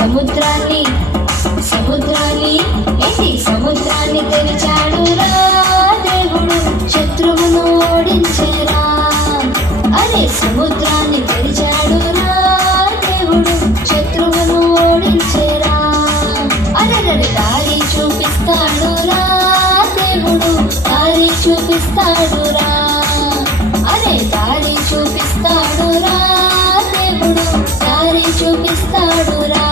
సముద్రాన్ని సముద్రాన్ని తెరిచాడు రా దేవుడు, శత్రువును ఓడించేరా. అరే సముద్రాన్ని తెరిచాడు రా దేవుడు, శత్రువును ఓడించేరా. అరే దారి చూపిస్తాడు రా దేవుడు, దారి చూపిస్తాడు రా. అరే దారి చూపిస్తాడు రా దేవుడు, దారి చూపిస్తాడు రా.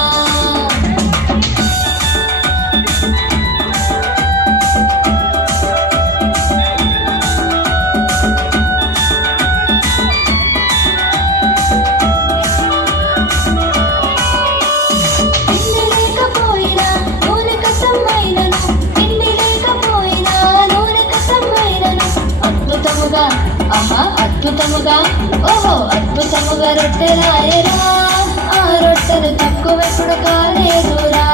అద్భుతముగా ఓహో అద్భుతముగా రొట్టెలాయరా, ఆ రొట్టెలు తక్కువెప్పుడు కాలేదురా.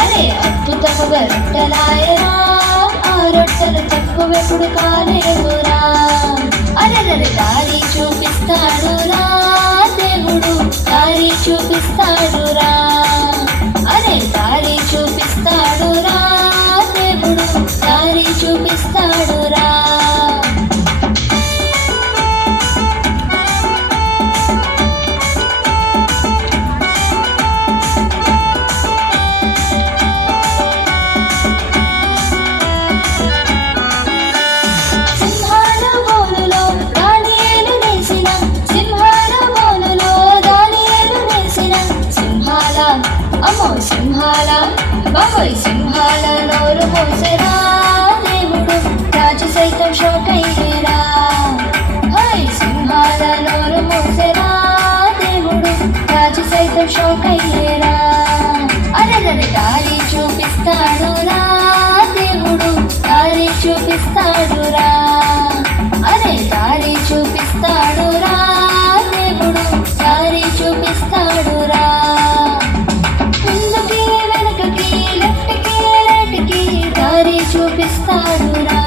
అరే అద్భుతముగా రొట్టెలాయరా, ఆ రొట్టెలు తక్కువెప్పుడు కాలేదురా. అరే దారి చూపిస్తాడు రా దేవుడు, దారి చూపిస్తాడు రా. అరే దారి చూపిస్తాడు రా దేవుడు, దారి చూపిస్తాడు రా. సింహాల నోరు మూసరా దేవుడు, రాజు సైతం షోకయ్యేరా. సింహాల నోరు మూసరా దేవుడు, రాజు సైతం షోకయ్యేరా. అరే దారి చూపిస్తాడు రా దేవుడు, దారి చూపిస్తాడు రా. అరే దారి చూపిస్తాడు రా దేవుడు, దారి చూపిస్తాడు రా. చూపిస్తాడు రా.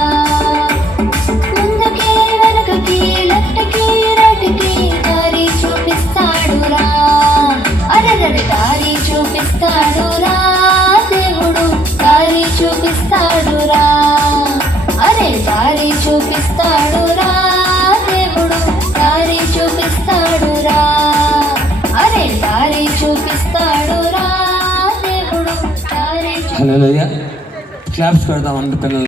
ముందుకి వెనకకి లెఫ్ట్కి రైట్కి దారి చూపిస్తాడు రా. అరే దారి చూపిస్తాడు రా దేవుడు, దారి చూపిస్తాడు రా. అరే దారి చూపిస్తాడు రా దేవుడు, దారి చూపిస్తాడు రా. అరే దారి చూపిస్తాడు రా దేవుడు, దారి. హల్లెలూయా. క్లాప్స్ కొడదాం అందరూ పిల్లలు.